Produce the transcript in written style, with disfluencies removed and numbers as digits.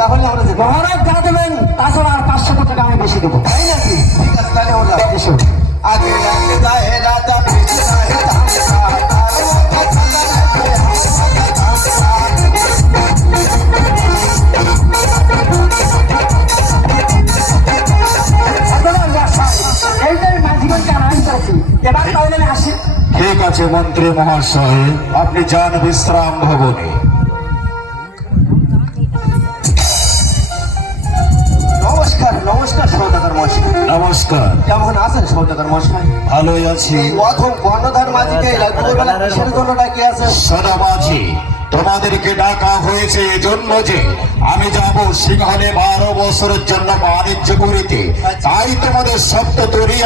তাহলে আমরা যেতে মহারাজ যা দেবেন তাছাড়া আর 500 টাকা আমি বেশি দেবো। তাই নাকি? ঠিক আছে, তাহলে আমরা এসো। আগে আগে যায় রাজা পিছে যায় তামসা, তার মধ্যে খেলা রেখে তামসা। এইটাই মাঝিগঞ্জে আনাজ করেছি। এবার তাহলে আমি আসি। ঠিক আছে মন্ত্রী মহাশয়, আপনি যান বিশ্রাম ভবনে। নমস্কার নমস্কার সৌদাগর মশাই। নমস্কার। কেমন আছেন সৌদাগর মশাই? ভালোই আছি। এই অধম কর্ণধার মাঝিকে দুপুরবেলা কিসের জন্য ডাকি আছে? সদাবাজি, তোমাদেরকে ডাকা হয়েছে এজন্য যে আমি যাব সিংহলে 12 বছরের জন্য বাণিজ্য করিতে, তাই তোমাদের শব্দ তৈরি